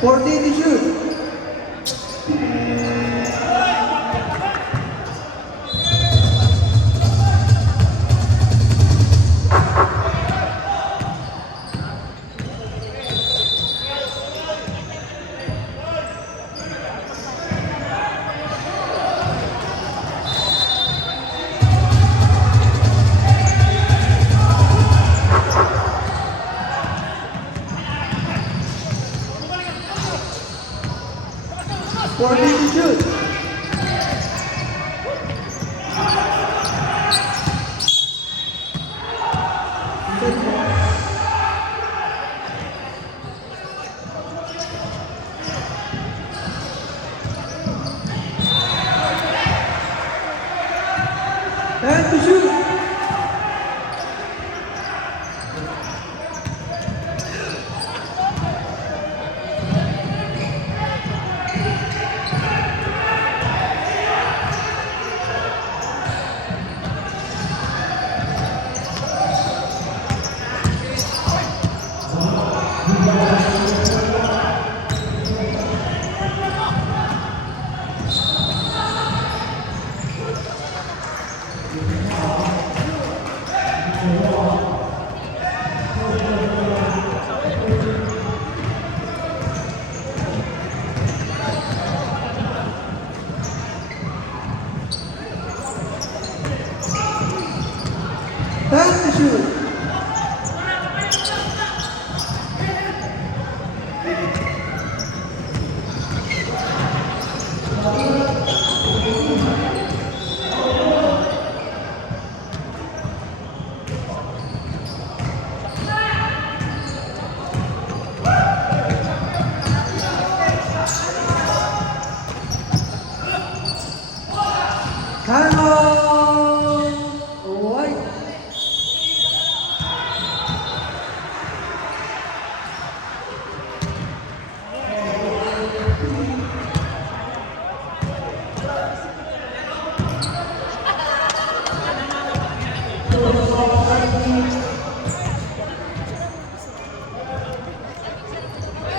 14 to shoot. Shoot. And to shoot. Time to shoot. Time out. White.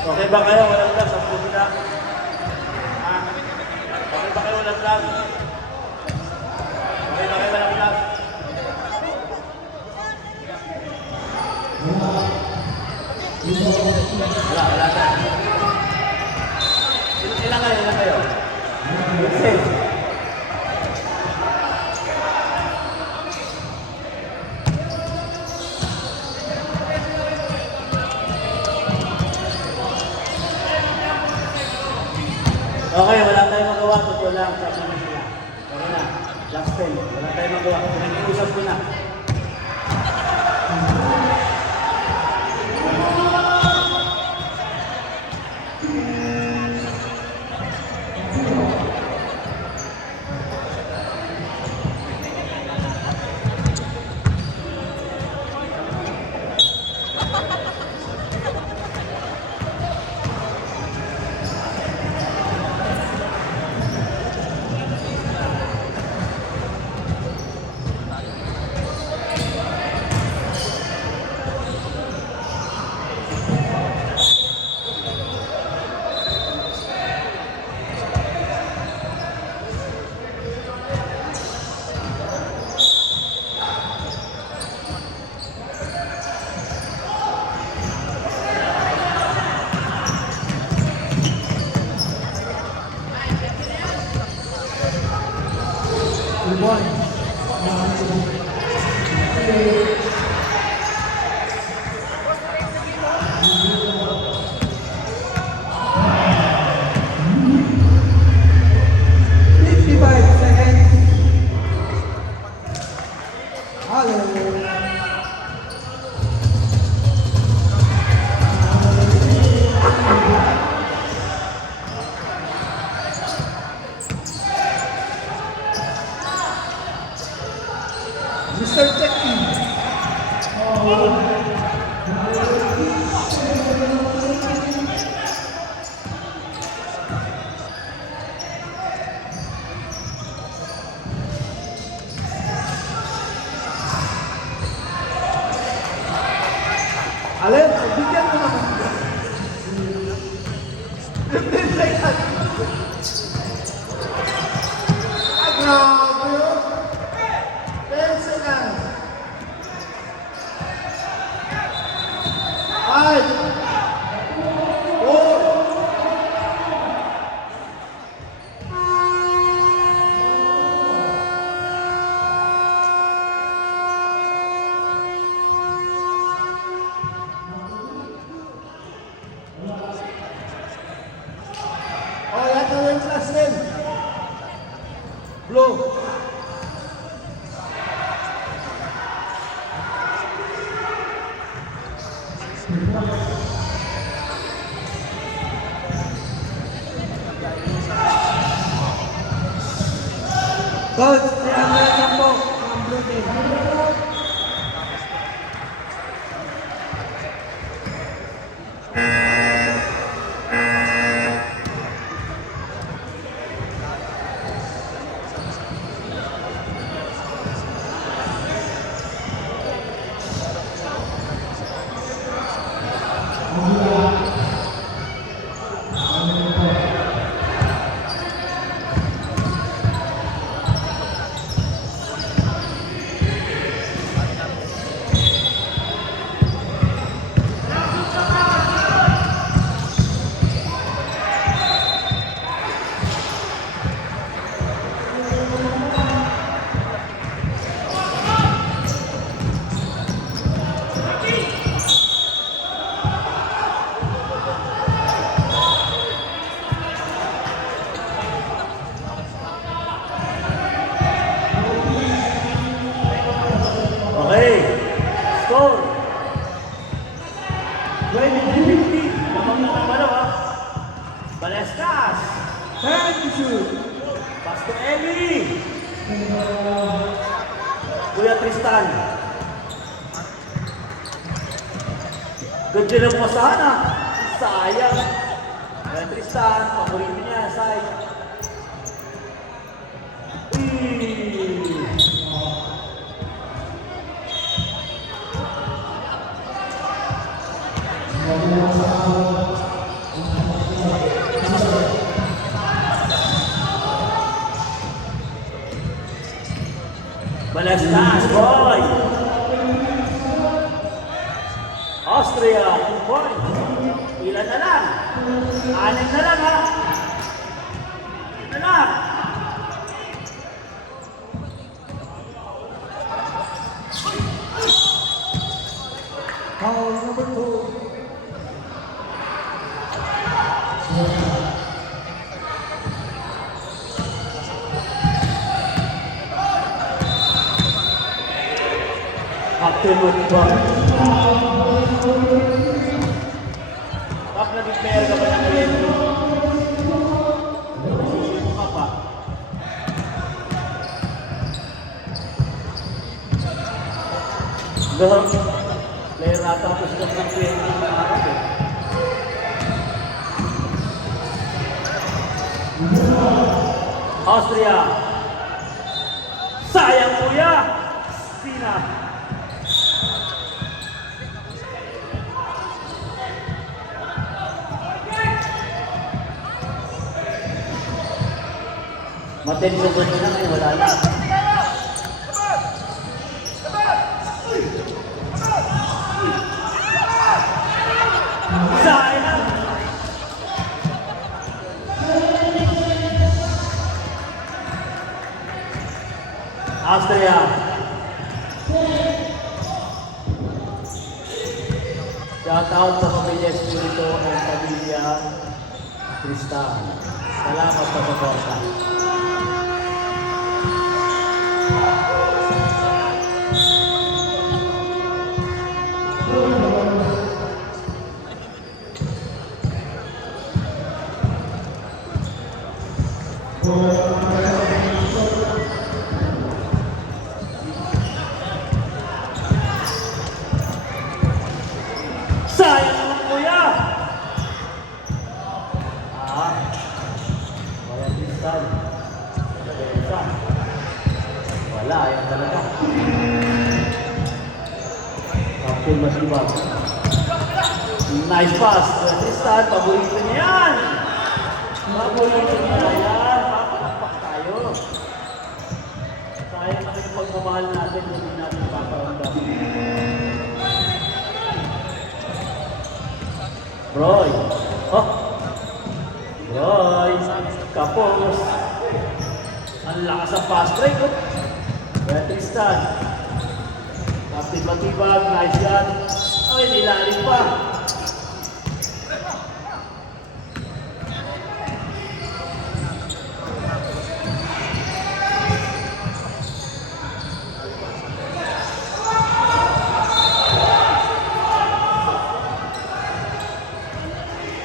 Okay ba kayo? Walang glass. Ang puso na. Okay ba kayo? Walang glass. Okay ba kayo? Walang glass. Wala na. Ilan kayo? Vincent. Okay, wala tayong magawa. Totoo lang. Sabi mo sila. Okay na. Last 10. Wala tayong magawa. Pinag-iusap ko na. Grabe yun. 10 seconds. 5, 4, oh, yata yung class din. Blue. Coach, Triangle Sampo from Blue Team. Okay. Score. 23-50. Lamang na ng balo ha. Balestas. 10 to shoot. Pass to Eli. Kuya Tristan. Good din ang pasahan ha. Sayang. Kuya Tristan, paborito niya, sayang. Balestas, boy! Austria, 2 points. Ilan na lang? 6 na lang ha? Na lang. Foul number 2. Captain Matiba. Top naging player ka ba ng PNP? Sisimo ka pa. Lahat player nata ako sa ng PNP na araw eh. Austria. Sayang kuya. Sina. Matensyon ko nila ngayon, wala na. Sayang! Austria. Shout out sa pamilya Espiritu at pamilya Tristan. Salamat sa suporta. Sayang naman kuya! Wala Tristan. Wala, ayaw talaga. Captain Matiba. Nice pass. Tristan, paborito niya yan. Paborito niya yan. Papalakpak tayo. pagmamahal natin kung hindi natin paparamdam. Roy. Oh. Roy. Kapos. Ang lakas ng fast break. Oh. Kaya Tristan. Captain Matibag. Nice shot. Ay, nilalim pa.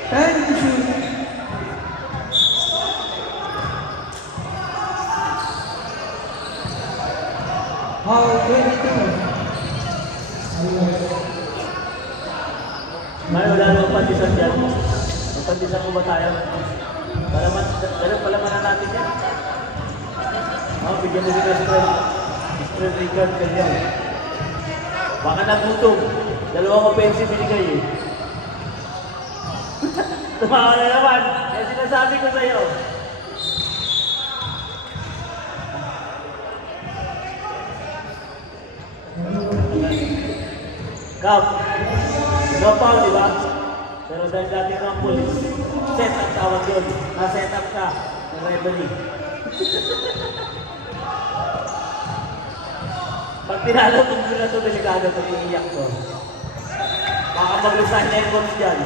Time to shoot. Foul 22. May wala naman pandisan dyan. May pandisan mo ba tayo? Dalaw palamanan natin yan. Bigyan mo sila straight record kanyan. Baka nagutom. Dalawang offensive binigay eh. Tumawa na naman. Kaya sinasabi ko sa'yo. Kap, no foul, di ba? Pero dahil dati kang pulis, set up tawag yun. Na-set up ka ng referee. Pag tinalo kung sila ito, delikado ito, iiyak ko. Baka mag-resign na yung coach dyan.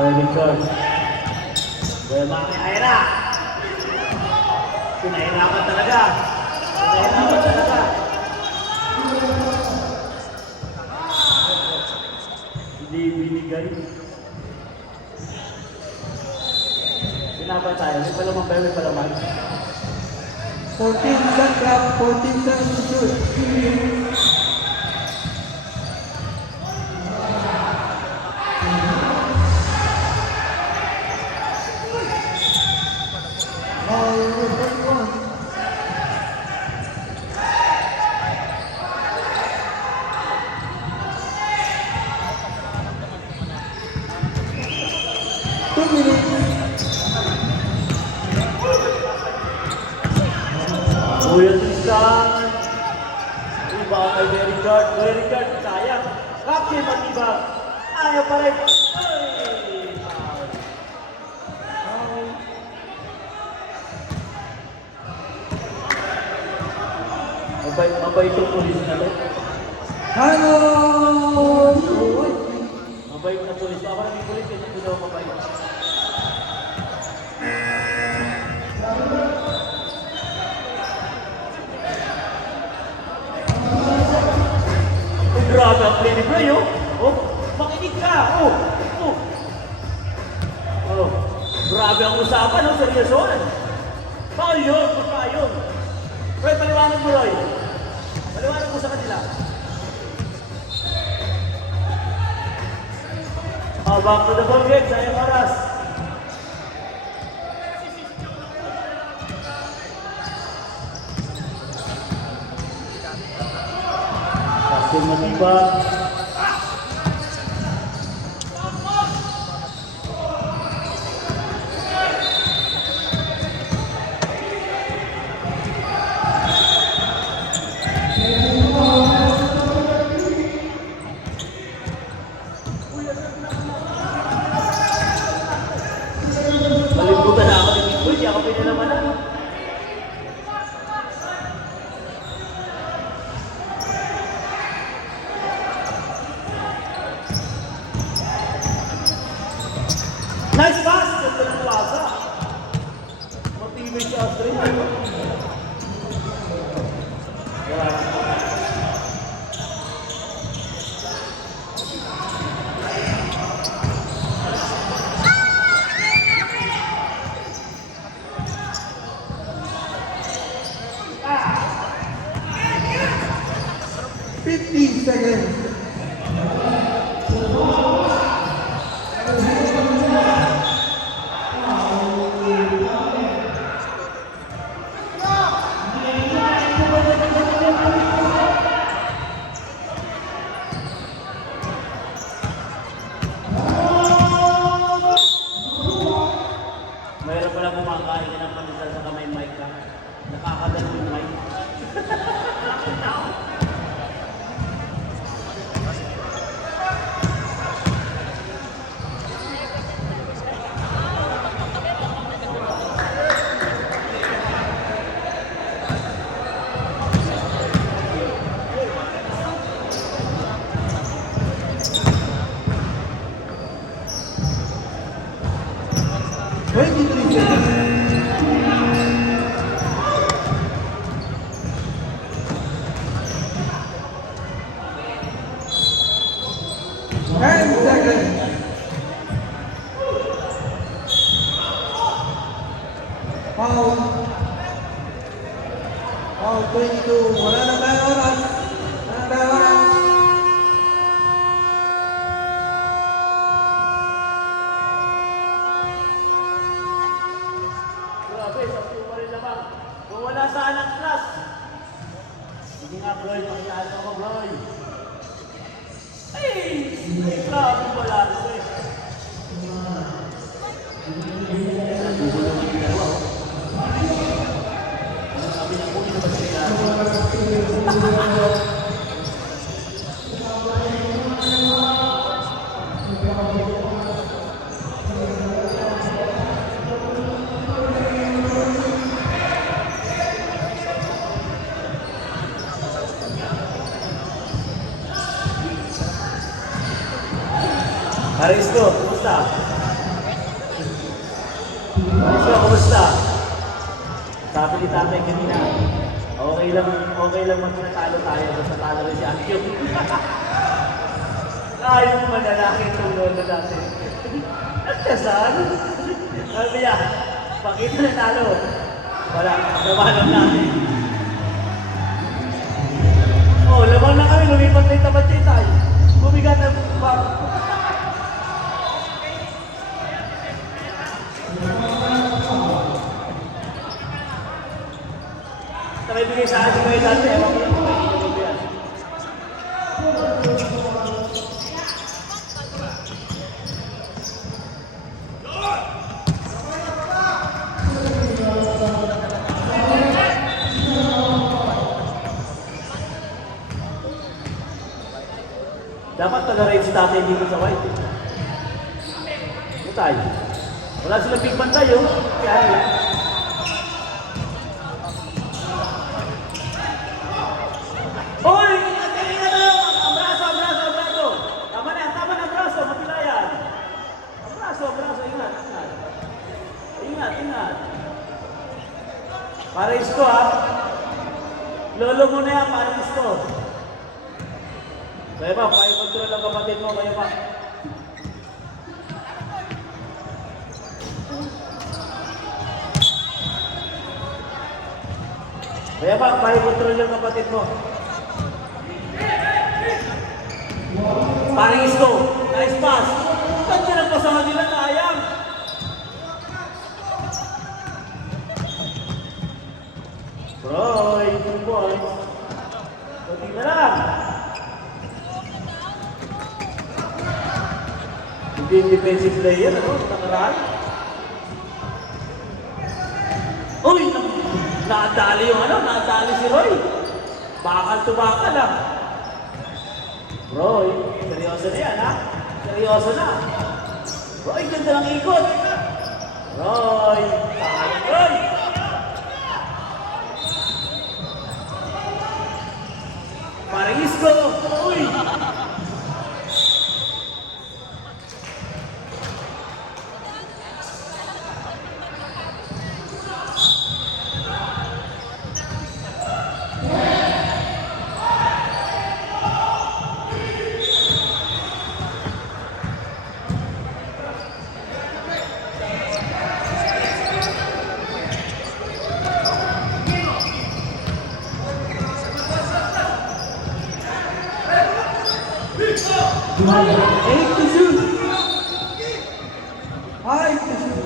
Kuya Richard. Kuya Maki Aira. Pinahirapan talaga. Pinahirapan talaga. Hindi binigay. Pinaban tayo. May palaman kayo, may palaman. 14 shot clock, 14 seconds to shoot. Foul number 31. Two minutes. Kuya Tristan. Iba kay Derrickard. Derrickard, sayang. Captain Matibag. Ayaw pa rin. Ay! Foul. Mabait yung pulis na to. Hello! Mabait na pulis. Ako naging pulis kasi hindi daw mabait. Oh, grabe ang play ni Bray, oh. Oh, makinig ka. Oh, oh. Oh, grabe ang usapan, oh. Seryosoan. Foul yun, pa yun. Roy, paliwanag mo, Roy. Paliwanag mo sa kanila. Oh, back to the ball game. Sayang oras. Captain Matibag. Malibutan na ako ni Big Boy. Di ako pinilamanan. Nice pass! Ganda ng pasa. Matibay si Astrid. Yeah. Ah! 15 seconds. seconds. Foul. Foul 22. Wala na tayong oras. Wala na tayong oras. Grabe, sa pa rin naman. Kung wala saan ang class. Sige nga, Broy, makitalo ako, Broy. Ay! Grabe pala ito eh. Nagugulong yung dalawa, oh. Sabi niya po, ito ba sila? Aristo, kumusta? Aristo, kumusta? Sabi ni tatay kanina, okay lang magpinatalo tayo basta talo rin si Akyo. Ayaw mo manalaki itong lolo natin. Nagkasal? Sabi niya, pakita na talo. Wala, labanan natin. Oh, laban na kami, lumipat na yung tabat-titay. Bumigat na bang. Nakibigay sa akin kayo dati. Ewan ko lang kung nakikita ko yan. Dapat taga-ride si tatay dito sa white. Ano tayo? Wala silang big band tayo. Kaya lang. Hoy! Ingat na! Ang braso! Tama na ang braso! Mapilayan! Ang braso! Ingat! Para isko ha! Lolo mo na yan, para isko! Kaya ba, fire control ang kapatid mo, kaya ba? Kaya ba, fire control yung kapatid mo? Paring isko, nice pass. Ganda ng pasangan nila, sayang. Roy, 2 points. Kunti na lang. Hindi yung defensive player, ano? Nakaraan. Uy! Nakadali yung ano? Nakadali si Roy. Bakal to bakal lang. Roy, seryoso na yan, ha? Seryoso na. Roy, ganda ng ikot. Roy, sayang Roy. Parang isko. Uy! Eight to shoot. 5 to shoot.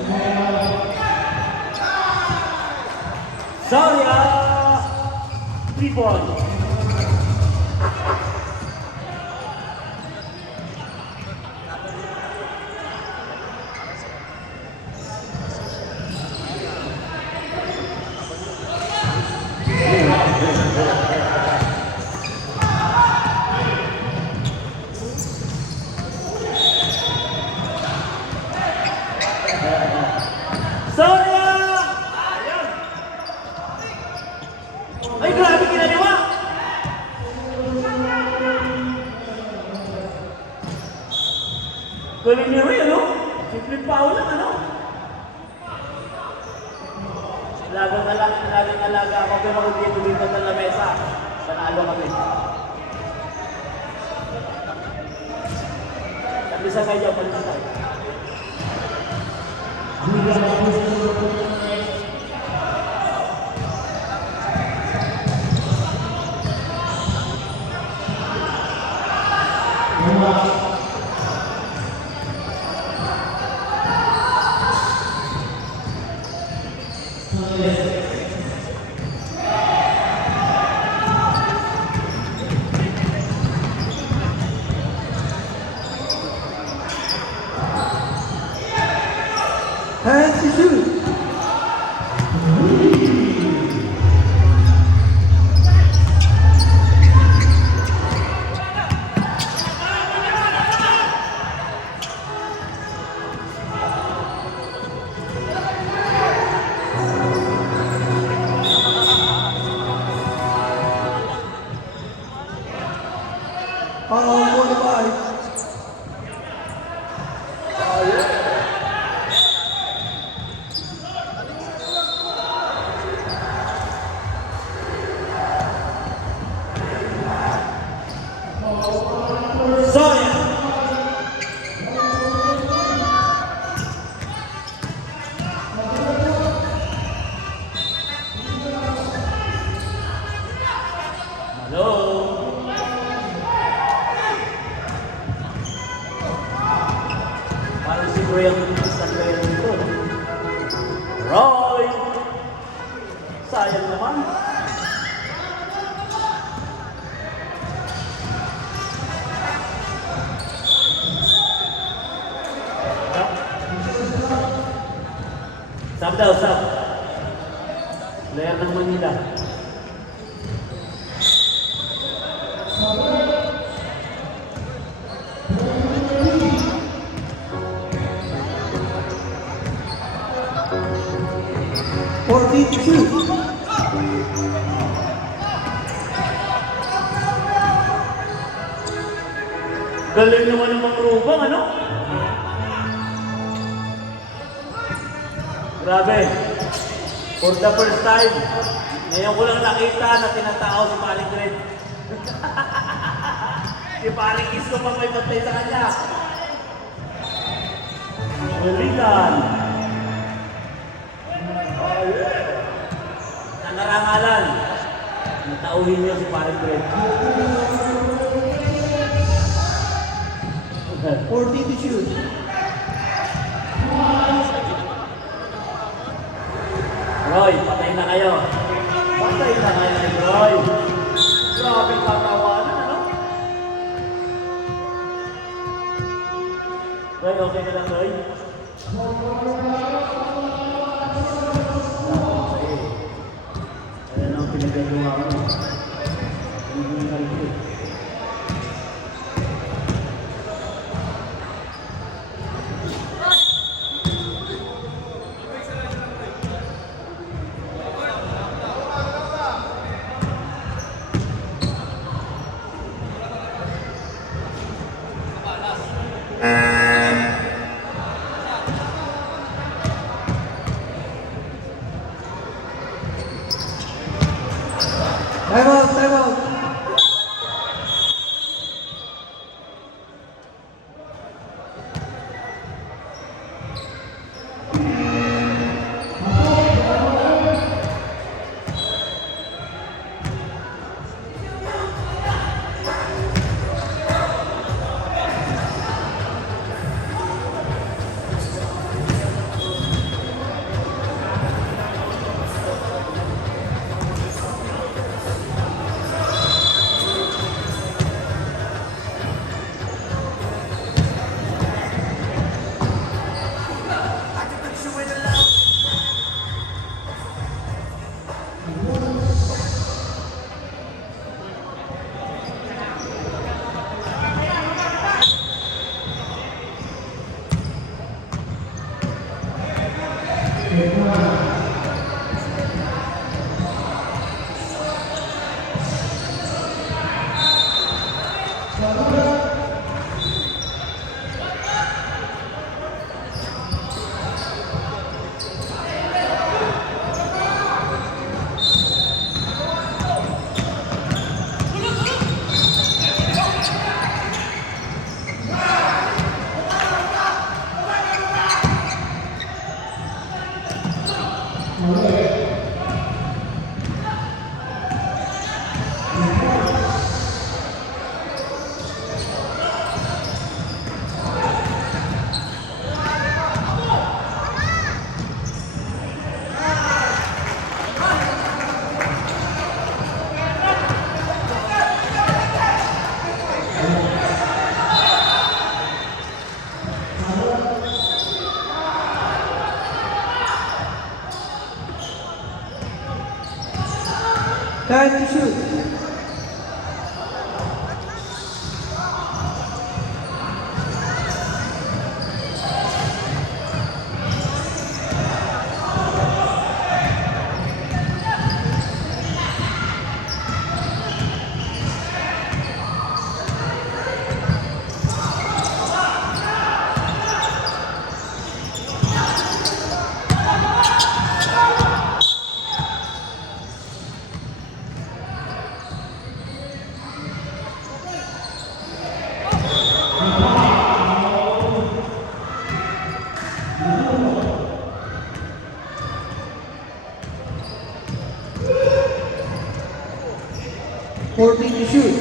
Zarya, 3 points. Zarya! Ayan! Ay, grabe kinaliwa! Galing ni Ray, ano? Simple foul lang, ano? Alagang-alaga ako, pero kung dito dito ng lamesa, panalo kami. Bisa kayo palis tayo. Hands to shoot. Qualified. Zion. Hello. Parang si Roy ang nag-instant kayo dito. Roy! Sayang naman. Sab daw, sab. Player ng Manila. Galing naman ng mga rubang, ano? Grabe. For the first time, ngayon ko lang nakita na tinatao si Paring Gret. Si Paring Isko pa may patay sa kanya. Balikan. Sa narangalan, natauhin niyo si Paring Gret. 40 to shoot. Roy, patay na kayo. Patay na kayo, Roy. Grabe tatawanan, ano? Roy, okay ka lang, Roy? Ayan ang pinagagawa ko. Hindi na rin. Time out, time out. Time to shoot. Fourteen to shoot.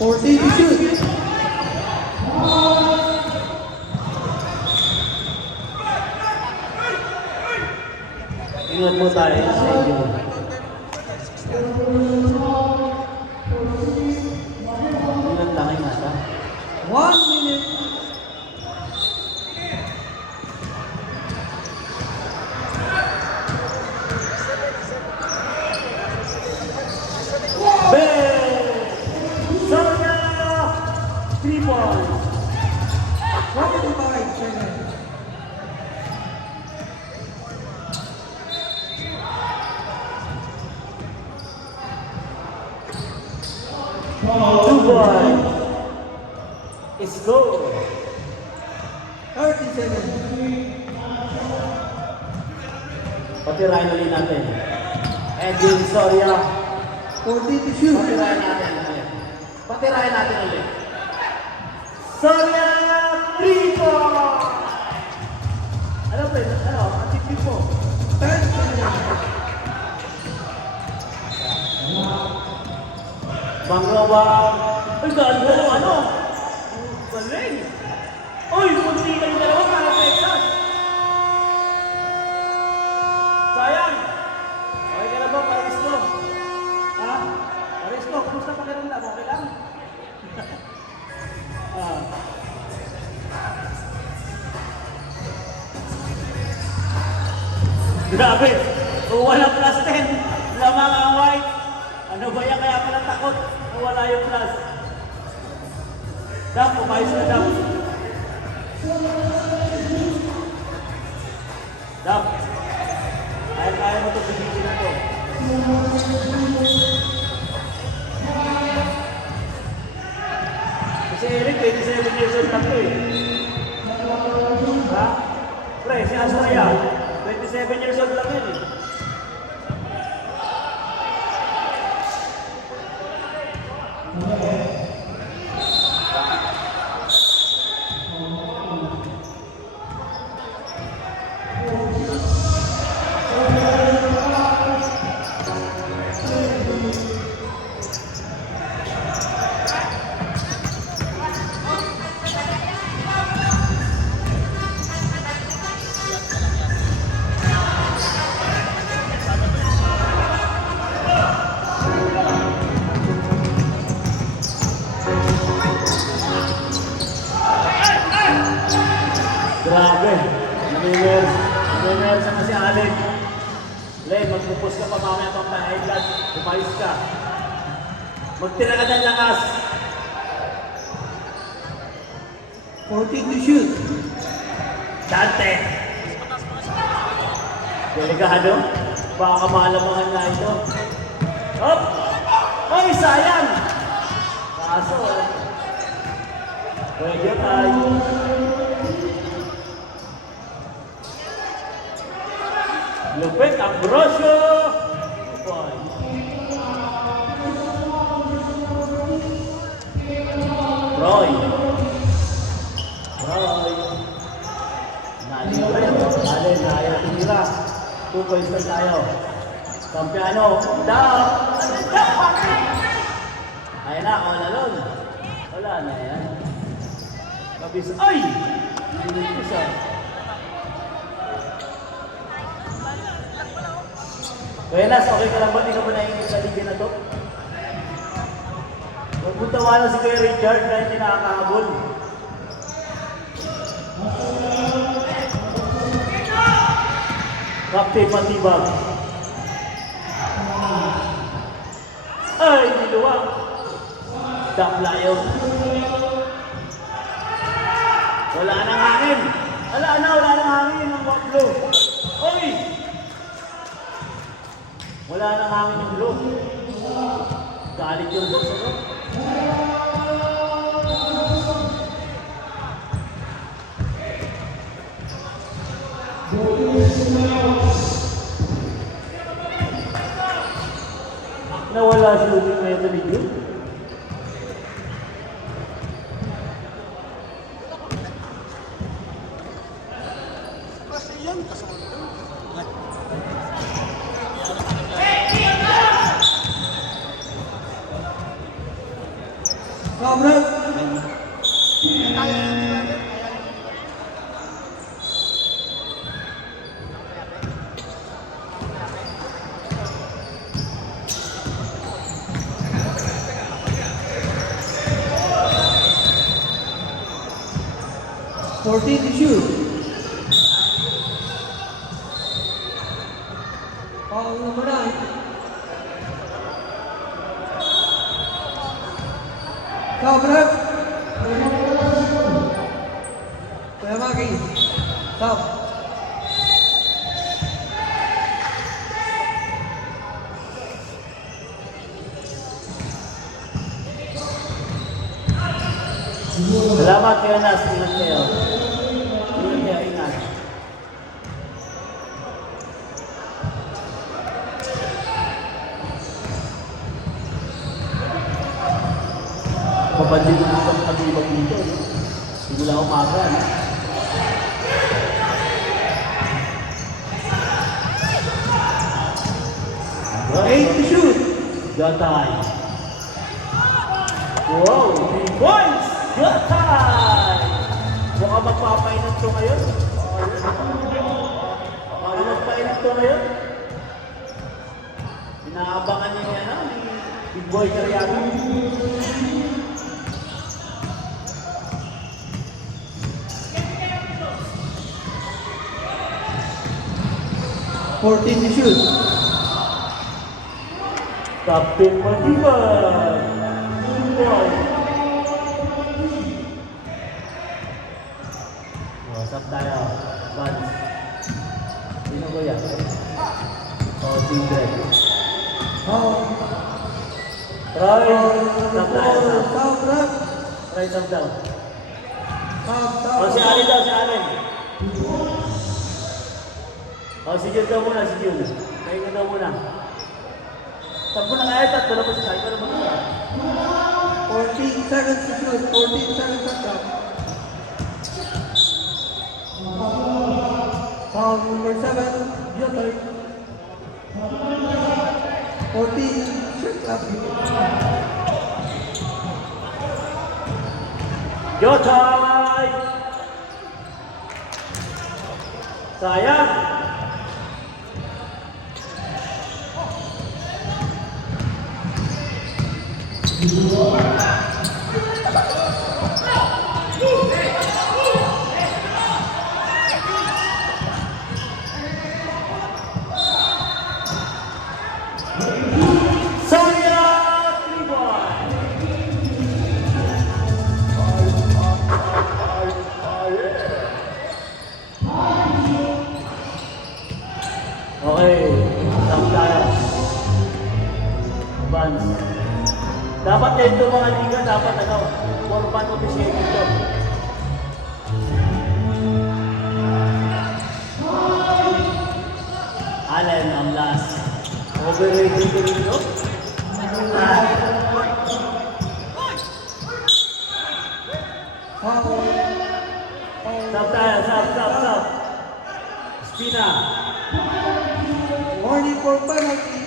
Fourteen to shoot. Ingat mo tayo sa inyo. Ingat lang, ingat ha. 1 minute. Sonia! 3 points. 45 seconds. Two points. It's go. 30 seconds. Patirahin ulit natin. Edwin Soria. 40 to shoot. Patirahin natin ulit. Patirahin natin ulit. Soria 3 points. Ano ba yun? Ano? Ang tip mo. 10 seconds. Bangrawang. Uy, ganda ng ano? Galing. Uy, kunti kayong dalawa para Texas. Sayang. Okay ka na ba, Parisko? Ha? Parisko, kumusta pakiramdam? Okay lang? Ah. Grabe. Kuha ng plus 10. Lamang ang white. Ano ba yan? Kaya pala takot. Wala yung plus. Dap, umayos na Dap. Dap. Kaya mo ito bigigin na ito. Kasi Eric, 27 years old lang ito eh. Ha? Pre, si Asoya, 27 years old lang yan eh. Grabe. Namimersa na si Alec. Len, magpupus ka pa mamaya pang high blood. Umayos ka. Magtira ka ng lakas. 40 to shoot. Dante. Delikado. Baka malamangan na ito. Hop! Ay, sayang! Kaso, pwede tayo. Lupit, Ambrosio! Boy. Roy. Nalibre. Tumira. 2 points na tayo. Kampiano. Down. Ayan na, kawalalon. Wala na yan. Kabis. Ay! Binigis ah. Buenas, okay ka lang ba? Hindi ka ba naiingit sa liga na to? Magpuntawa na si Kuya Richard dahil hindi nakakahabol. Kapte Patibag. Ay, niluwag. Dapla yun. Wala nang hangin. Wala nang hangin ang Waplo. Oy! Wala nang hangin ang blue. Galit yung blue sa blue. Nawala shooting na ito ni Jun. Sobra. 14 to shoot. Foul number 9. Sobra. Kuya Maki. Stop. Salamat kayo na. Ingat kayo. Ingat kayo, ingat. Papansin ko dito ang pag-ibag dito. Sigula umaga, no? Eight to shoot. Gatay. Wow! 3 points! Gatay! Mukhang magpapainat to ngayon. Mukhang magpainat to ngayon. Inaabangan niya yan, ni Big Boy Cariaga. Fourteen to shoot. Captain Madiban. Boy. Sap tayo. Vance. Sino ko yan? Team Greg. Foul. Try. Sap tayo. Sobra. Try sap down. Stop. Si Alin daw, si Alin. Si Jun daw muna, si Jun. Kayo ka daw muna. Sampo na kaya, tatlo na po si Kai. Pero mag-isa. 14 seconds to shoot. 14 seconds to shot. Foul number 7. Your turn. 14 shot clock. Yotay! Sayang! Sayang! 3-1! Okay, stop tayo. Vance. Dapat din ito mga liga, dapat ano, format officiating to. Allen ang last. Overrated ko rin ito. Foul. Stop tayo, stop. Spina. Warning for penalty.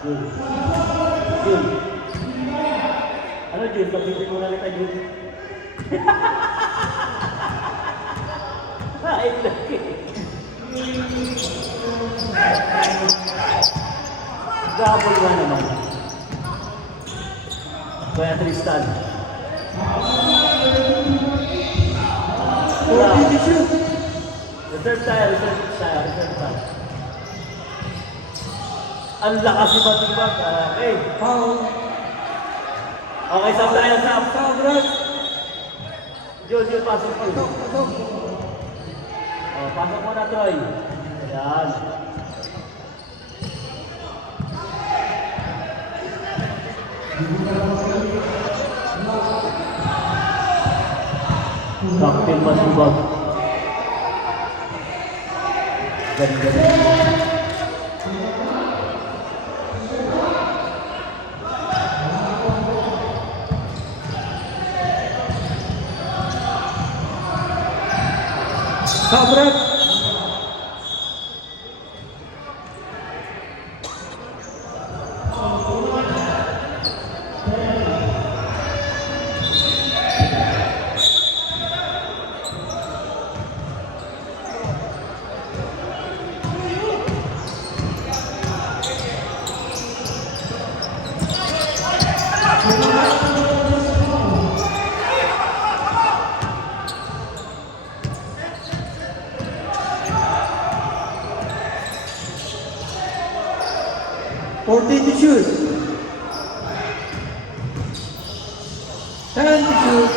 Jun. Ano Jun? Pag-ibig mo na kita Jun. Ay, laki. Double nga naman. Kaya Tristan. 40 to shoot. Reserve tayo. Ang lakas ni Batibag. Okay. Foul. Okay, stop tayo, stop. Foul, Brad. Jun, pasok mo. Pasok. Oh, pasok mo na, Troy. Ayan. Captain Batibag. Ganda. Foul, Brad. Fourteen to shoot. 10 to shoot.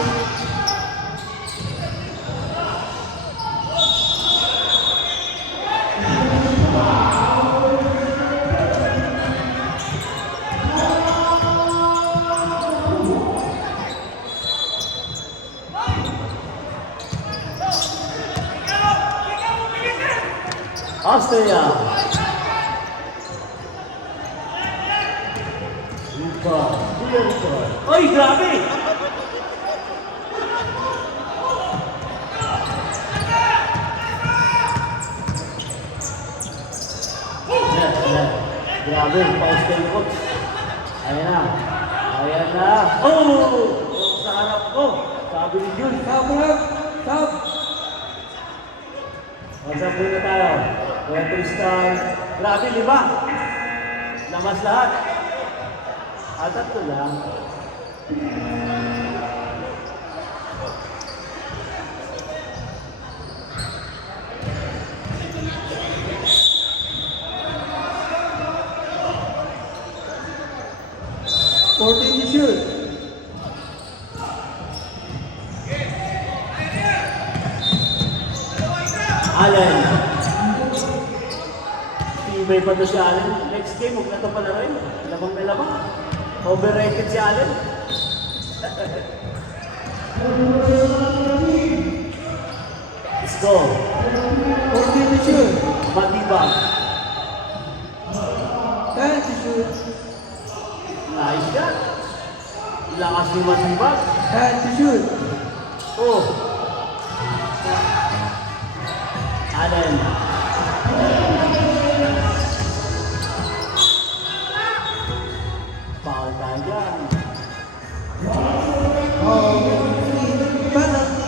Austria. Lupa. Oy, grabe! Ayan. Grabe, pa-Austria coach. Ayan na. Oh! Sa harap ko. Sabi ni Jun. Foul, Brad. Foul. Masap na tayo. Kaya Tristan. Grabe, 5. Lamas lahat. Tatlo lang. Fourteen to shoot. Allen. Tibay pa to si Allen. Next game, huwag na ito pala rin. Labang na labang. Overrated si Allen. Let's go. 14 to shoot. Batibag. 10 to shoot. Nice shot. Lakas ni Batibag. 10 to shoot. Oh. Allen. Foul tayo dyan. Penalty.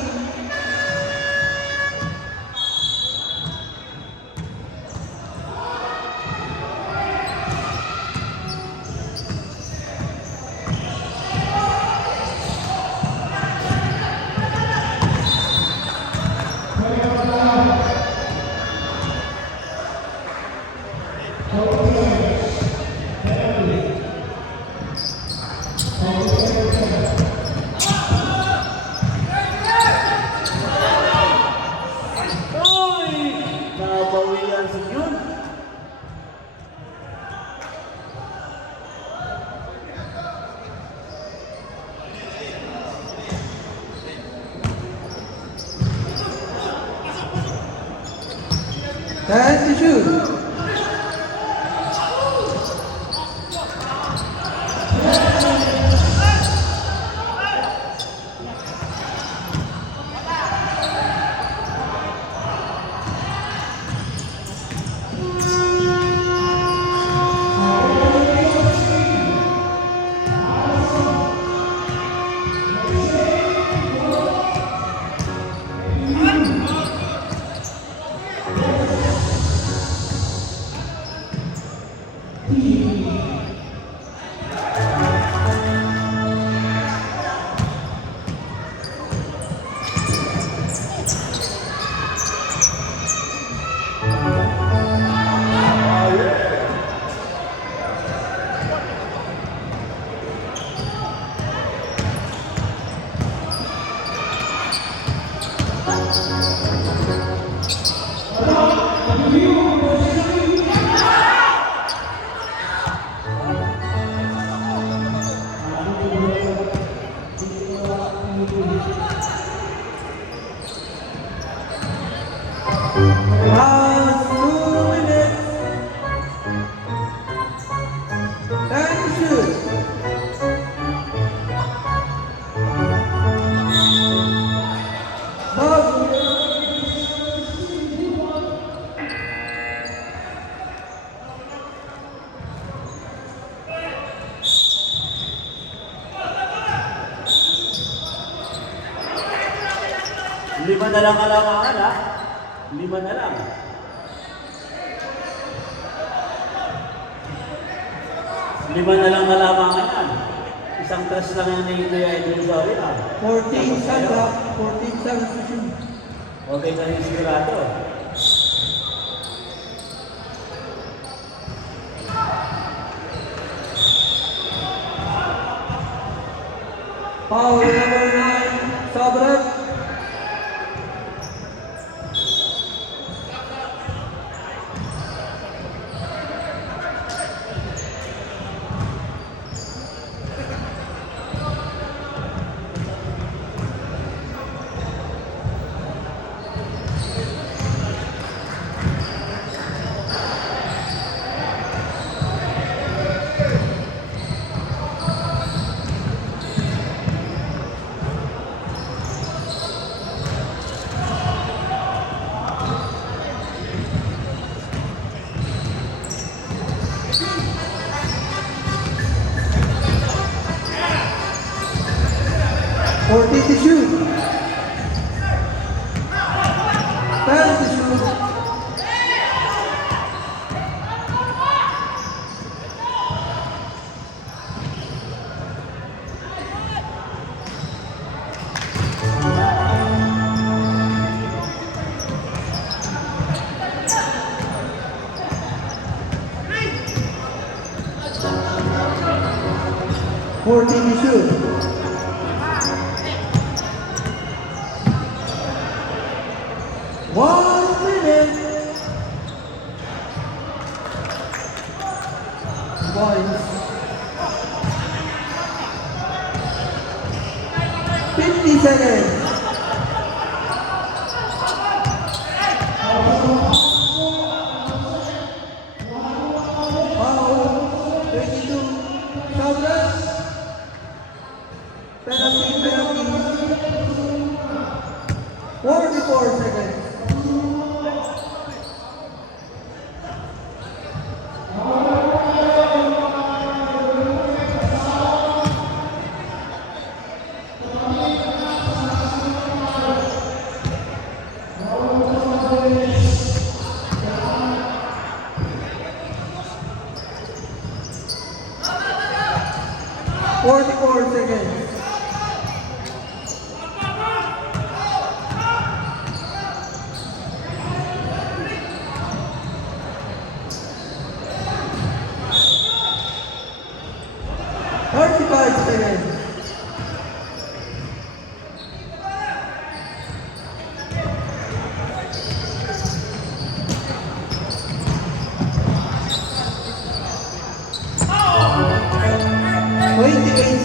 10 to shoot. Last 2 minutes. 10 to shoot. Foul. Lima na lang kalamangan ha. Lima na lang. Lima na lang kalamangan yan. Isang tres lang yan na ito yung dinosauryo ha. 14 shots up. 14 shots to shoot. Okay na yung sigurado. Foul number 9. Sobrat. To shoot. 10 to shoot. Fourteen to shoot. One minute. Points. 50 seconds. Foul. 22. Sobras. Penalty. 44 seconds.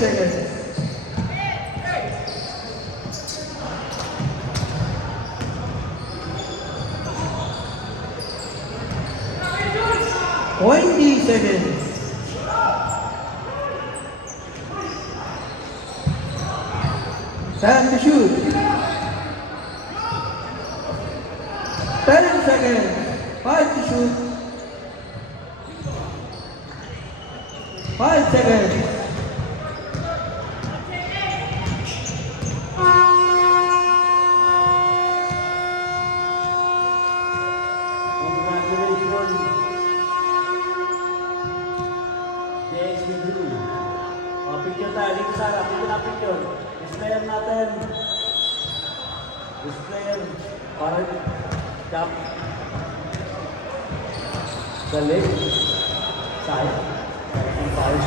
Seconds. seconds. 10 to shoot. 10 seconds. 5 to shoot. 5 seconds. Congratulations. JXP Blue. Picture tayo dito sa harap. Dito na picture. Displayer natin. Displayer. Para tap. Galing. Sayang. Ang pawis.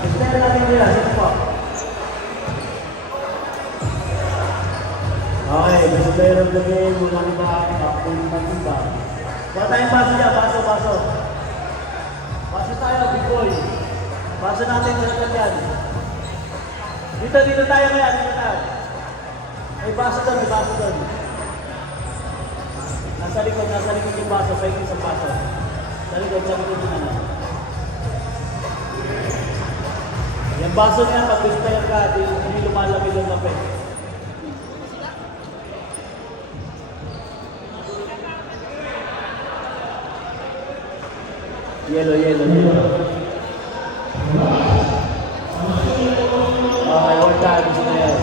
Displayer natin nila. Sino po? Okay, displayer of the game. Walang iba. Kapag maganda. Wala tayong baso niya. Baso. Baso tayo, big boy. Baso natin sa lahat yan. Dito tayo kaya, dito tayo. May baso doon. Nasa likod yung baso, sa isang baso. Sa likod yung ano. Yung baso niya, pag displayer ka, hindi lumalapit yung kape. Yellow. Okay, all time is there.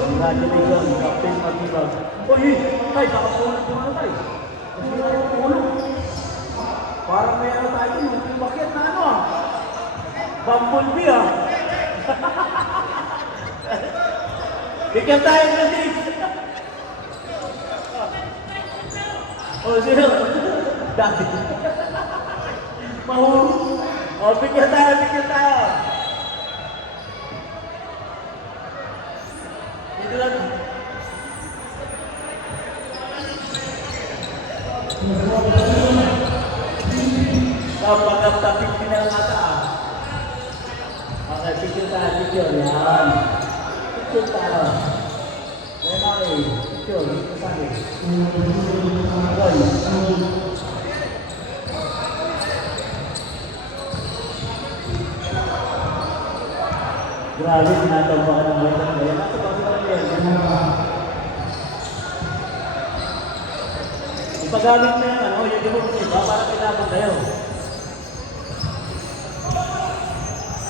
Congratulations, Captain Matibag. Uy, tay, nakapunan ko ano tay? Kasi nakapunan. Parang may ano tayo, yung bakit na ano ah. Bumblebee ah. Bigyan tayo ng dig. Oh, sino? Dati. Mahulog. Oh, bigyan tayo. Dito lang. Pagkaptapit na lang ata ah. Okay, picture tayo. Yan. Picture tayo. Okay, picture. Dito sa akin. Grabe, tinatambakan ng mga kaya. Nasa bago lang yan. Ipagamit mo yan, ano, yun mo kasi,